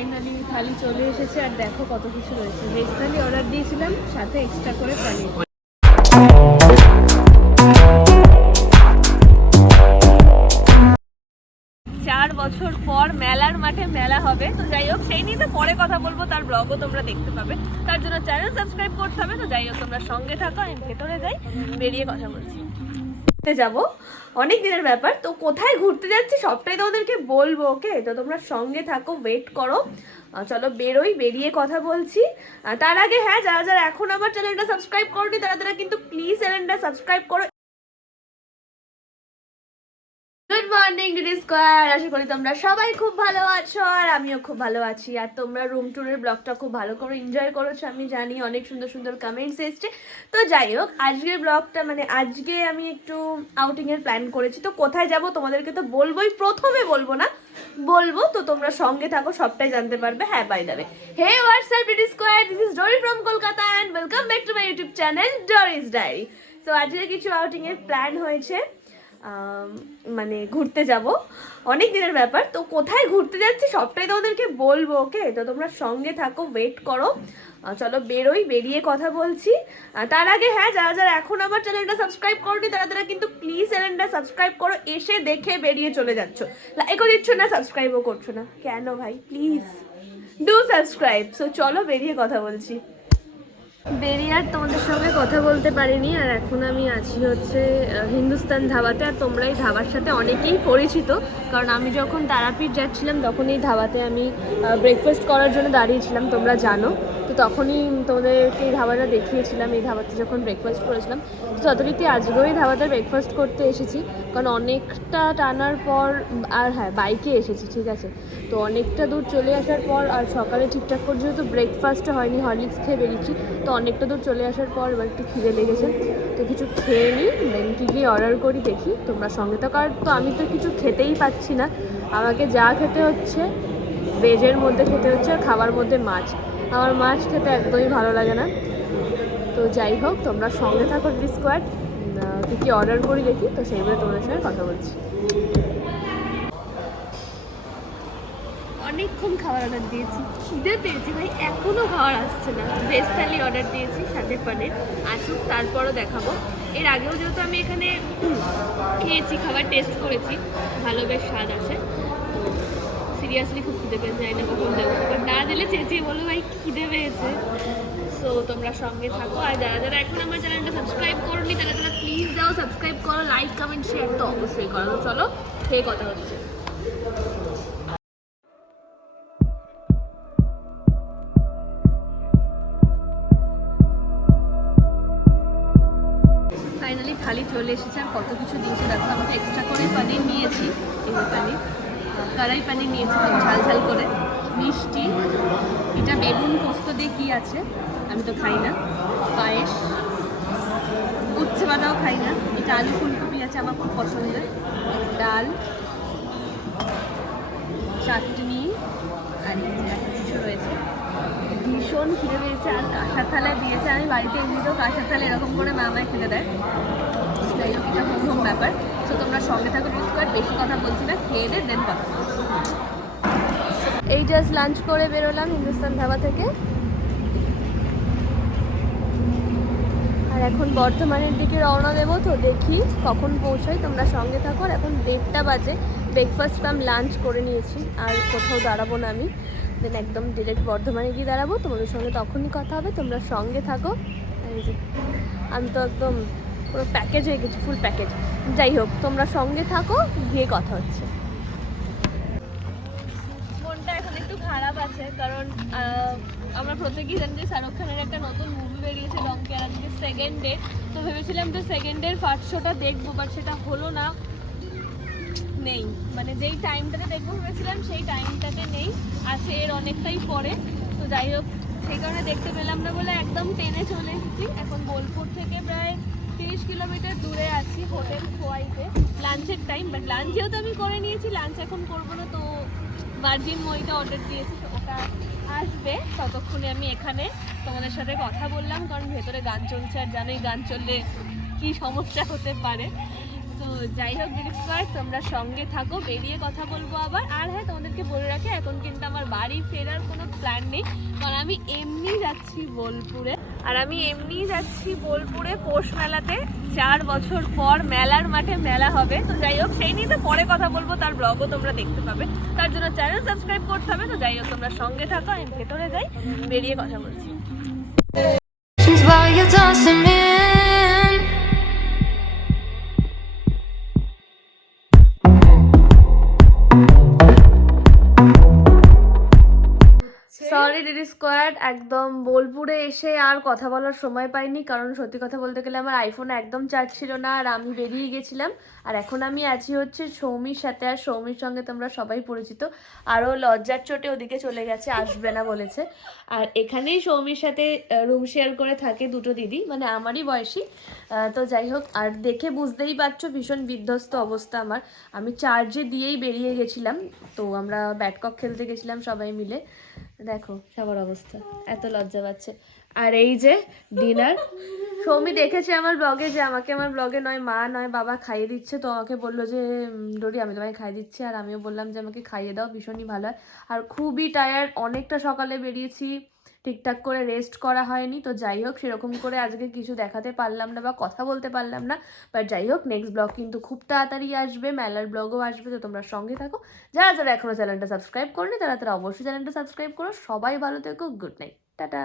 Finally থালি চলে এসেছে আর দেখো কত কিছু রয়েছে। ভেজ থালি অর্ডার দিয়েছিলাম, সাথে এক্সট্রা করে পনির। 4 বছর পর মেলার মাঠে মেলা হবে, তো যাই হোক সেই নিয়ে তো পরে কথা বলবো, তার ব্লগও তোমরা দেখতে পাবে। তার জন্য চ্যানেল সাবস্ক্রাইব করতে হবে। তো যাই হোক তোমরা সঙ্গে থাকো, আমি ভেতরে যাই, বেরিয়ে কথা বলছি। ঘুরতে যাবো, অনেক দিনের ব্যাপার। তো কোথায় ঘুরতে যাচ্ছি সবটাই তোমাদেরকে বলবো, ওকে? তো তোমরা সঙ্গে থাকো, ওয়েট করো। চলো বেরোই, বেরিয়ে কথা বলছি। তার আগে হ্যাঁ, যারা যারা এখন আমার চ্যানেলটা সাবস্ক্রাইব করোনি তারা তারা কিন্তু প্লিজ চ্যানেলটা সাবস্ক্রাইব করো। গুড মর্নিং ডিডি স্কোয়ার, আশা করি তোমরা সবাই খুব ভালো আছো আর আমিও খুব ভালো আছি। আর তোমরা রুম ট্যুরের ব্লগটা খুব ভালো করে এনজয় করেছো, আমি জানি। অনেক সুন্দর সুন্দর কমেন্টস এসছে। তো যাই হোক, আজকের ব্লগটা মানে আজকে আমি একটু আউটিংয়ের প্ল্যান করেছি। তো কোথায় যাব তোমাদেরকে তো বলবোই, প্রথমে বলবো না, বলবো। তো তোমরা সঙ্গে থাকো, সবটাই জানতে পারবে। হ্যাঁ, by the way, hey what's up DD square, this is Dori from Kolkata and welcome back to my YouTube channel Dori's diary. So আজকে কিছু আউটিংয়ের প্ল্যান হয়েছে, মানে ঘুরতে যাব, অনেক দিনের ব্যাপার। তো কোথায় ঘুরতে যাচ্ছি সবটাই তোমাদেরকে বলবো, ওকে? তো তোমরা সঙ্গে থাকো, ওয়েট করো। চলো বেরোই, বেরিয়ে কথা বলছি। তার আগে হ্যাঁ, যারা যারা এখন আমার চ্যানেলটা সাবস্ক্রাইব করোনি তারা তারা কিন্তু প্লিজ চ্যানেলটা সাবস্ক্রাইব করো। এসে দেখে বেরিয়ে চলে যাচ্ছ, লাইকও দিচ্ছ না, সাবস্ক্রাইবও করছো না কেন ভাই? Please do subscribe. সো চলো বেরিয়ে কথা বলছি। বেরিয়ে আর তোমাদের সঙ্গে কথা বলতে পারিনি। আর এখন আমি আছি হচ্ছে হিন্দুস্তান ধাবাতে। আর তোমরা এই ধাবার সাথে অনেকেই পরিচিত, কারণ আমি যখন তারাপীঠ যাচ্ছিলাম তখন এই ধাবাতে আমি ব্রেকফাস্ট করার জন্য দাঁড়িয়েছিলাম, তোমরা জানো। তো তখনই তোমাদেরকে এই ধাবাটা দেখিয়েছিলাম, এই ধাবাতে যখন ব্রেকফাস্ট করেছিলাম। তো যথারীতি আজকেও এই ধাবাতে ব্রেকফাস্ট করতে এসেছি, কারণ অনেকটা টানার পর। আর হ্যাঁ, বাইকে এসেছি, ঠিক আছে। তো অনেকটা দূর চলে আসার পর আর সকালে ঠিকঠাক করে যেহেতু ব্রেকফাস্টও হয়নি, হরলিক্স খেয়ে বেরিয়েছি, তো অনেকটা দূর চলে আসার পর এবার একটু খিদে লেগেছে। তো কিছু খেয়ে নিই, দেন কী কী অর্ডার করি দেখি। তোমরা সঙ্গে তো, কারণ তো আমি তো কিছু খেতেই পাচ্ছি না। আমাকে যা খেতে হচ্ছে ভেজের মধ্যে খেতে হচ্ছে, আর খাবার মধ্যে মাছ। আমার মাছ খেতে একদমই ভালো লাগে না। তো যাই হোক, তোমরা সঙ্গে থাকো ডিডি স্কোয়াড, কী কী অর্ডার করি দেখি। তো সেইভাবে তোমাদের সঙ্গে কথা বলছি। অনেকক্ষণ খাবার অর্ডার দিয়েছি, খিদে পেয়েছি ভাই, এখনও খাবার আসছে না। ভেজ থালি অর্ডার দিয়েছি, সাথে পনির। আসুক তারপরও দেখাবো। এর আগেও যেহেতু আমি এখানে খেয়েছি, খাবার টেস্ট করেছি, ভালো, বেশ স্বাদ আছে। তো সিরিয়াসলি খুব খিদে পেয়েছে, জানি না কখন দেবো। এবার না দিলে চেঁচিয়ে বলো ভাই খিদে পেয়েছে। সো তোমরা সঙ্গে থাকো। আর যারা যারা এখন আমার চ্যানেলটা সাবস্ক্রাইব করোনি তারা তারা প্লিজ যাও, সাবস্ক্রাইব করো, লাইক কমেন্ট শেয়ার তো অবশ্যই করো। তো চলো, সেই কথা হচ্ছে। ফাইনালি থালি চলে এসেছে, আর কত কিছু দিয়েছে দেখো। আমি তো এক্সট্রা করে পনির নিয়েছি, এই পনির, কড়াই পনির নিয়েছি, ঝাল ঝাল করে, মিষ্টি, এটা বেগুন পোস্ত দিয়ে কী আছে আমি তো খাই না, পায়েস, উচ্ছে বাদাও খাই না, এটা আলু ফুলকপি আছে আমার খুব পছন্দের, ডাল, চাটনি, আর এত কিছু রয়েছে। ভীষণ খিদে পেয়েছে, আর কাঁসার থালা দিয়েছে। আমি বাড়িতে এমনিতেও কাঁসার থালা এরকম করে মা আমায় খেতে দেয়। যাই হোক, এটা প্রথম ব্যাপার। তো তোমরা সঙ্গে থাকো ডিডি স্কোয়াড, বেশি কথা বলছি না, খেয়ে দে দেন কথা। এই জাস্ট লাঞ্চ করে বেরোলাম হিন্দুস্তান ধাবা থেকে, আর এখন বর্ধমানের দিকে রওনা দেবো। তো দেখি কখন পৌঁছাই, তোমরা সঙ্গে থাকো। আর এখন 1:30 বাজে, ব্রেকফাস্ট আমি লাঞ্চ করে নিয়েছি, আর কোথাও দাঁড়াবো না আমি, দেন একদম ডিরেক্ট বর্ধমানে গিয়ে দাঁড়াবো। তোমাদের সঙ্গে তখনই কথা হবে, তোমরা সঙ্গে থাকো। এই যে আমি তো একদম পুরো প্যাকেজ হয়ে গেছি, ফুল প্যাকেজ। যাই হোক, তোমরা সঙ্গে থাকো, গিয়ে কথা হচ্ছে। মনটা এখন একটু খারাপ আছে, কারণ আমরা প্রত্যেকেই জানি যে শাহরুখ খানের একটা নতুন মুভি বেরিয়েছে লঙ্কা, আর আজকে সেকেন্ড ডে। তো ভেবেছিলাম যে সেকেন্ড ডের ফার্স্ট শোটা দেখবো, বাট সেটা হলো না, নেই। মানে যেই টাইমটাতে দেখবো ভেবেছিলাম সেই টাইমটাতে নেই, আসে এর অনেকটাই পরে। তো যাই হোক, সেই কারণে দেখতে পেলাম না বলে একদম ট্রেনে চলে এসেছি। এখন বোলপুর থেকে প্রায় 30 কিলোমিটার দূরে আছি, হোটেল খোয়াইতে, লাঞ্চের টাইম। বাট লাঞ্চ যেহেতু আমি করে নিয়েছি, লাঞ্চ এখন করবো না। তো ভার্জিন মইটা অর্ডার দিয়েছি, তো ওটা আসবে, ততক্ষণে আমি এখানে তোমাদের সাথে কথা বললাম, কারণ ভেতরে গান চলছে, আর জানোই গান চললে কী সমস্যা হতে পারে। তো যাই হোক দিদি স্কোয়ার, তোমরা সঙ্গে থাকো, বেরিয়ে কথা বলবো আবার। আর হ্যাঁ, তোমাদেরকে বলে রাখি এখন কিন্তু আমার বাড়ি ফেরার কোনো প্ল্যান নেই, কারণ আমি এমনি যাচ্ছি বোলপুরে। আর আমি এমনি যাচ্ছি বোলপুরে পৌষ মেলাতে। 4 বছর পর মেলার মাঠে মেলা হবে। তো যাই হোক, সেই নিয়ে তো পরে কথা বলবো, তার ব্লগও তোমরা দেখতে পাবে। তার জন্য চ্যানেল সাবস্ক্রাইব করতে হবে। তো যাই হোক, তোমরা সঙ্গে থাকো, আমি ভেতরে যাই, বেরিয়ে কথা বলছি। While you're dancing in sorry DD squad, একদম বোলপুরে এসে আর কথা বলার সময় পাইনি, কারণ সত্যি কথা বলতে গেলে আমার আইফোনে একদম চার্জ ছিল না, আর আমি বেরিয়ে গেছিলাম। আর এখন আমি আছি হচ্ছে সৌমির সাথে, আর সৌমির সঙ্গে তোমরা সবাই পরিচিত। আরও লজ্জার চোটে ওদিকে চলে গেছে, আসবে না বলেছে। আর এখানেই সৌমির সাথে রুম শেয়ার করে থাকে দুটো দিদি, মানে আমারই বয়সী। তো যাই হোক, আর দেখে বুঝতেই পারছো ভীষণ বিধ্বস্ত অবস্থা আমার। আমি চার্জে দিয়েই বেরিয়ে গেছিলাম। তো আমরা ব্যাটকক খেলতে গেছিলাম সবাই মিলে। দেখো সবার অবস্থা, এত লজ্জা পাচ্ছে। আর এই যে ডিনার, সৌমি দেখেছে আমার ব্লগে যে আমাকে আমার ব্লগে নয় মা নয় বাবা খাইয়ে দিচ্ছে। তো আমাকে বললো যে ডোরি আমি তোমায় খাইয়ে দিচ্ছি। আর আমিও বললাম যে আমাকে খাইয়ে দাও, ভীষণই ভালো হয়। আর খুবই টায়ার্ড, অনেকটা সকালে বেরিয়েছি, ঠিকঠাক করে রেস্ট করা হয়নি। তো যাই হোক, সেরকম করে আজকে কিছু দেখাতে পারলাম না বা কথা বলতে পারলাম না। বাট যাই হোক, নেক্সট ব্লগ কিন্তু খুব তাড়াতাড়ি আসবে, মেলার ব্লগও আসবে। তো তোমরা সঙ্গে থাকো। যারা যারা এখনো চ্যানেলটা সাবস্ক্রাইব করনি তারা তারা অবশ্যই চ্যানেলটা সাবস্ক্রাইব করো। সবাই ভালো থেকো, গুড নাইট, টাটা।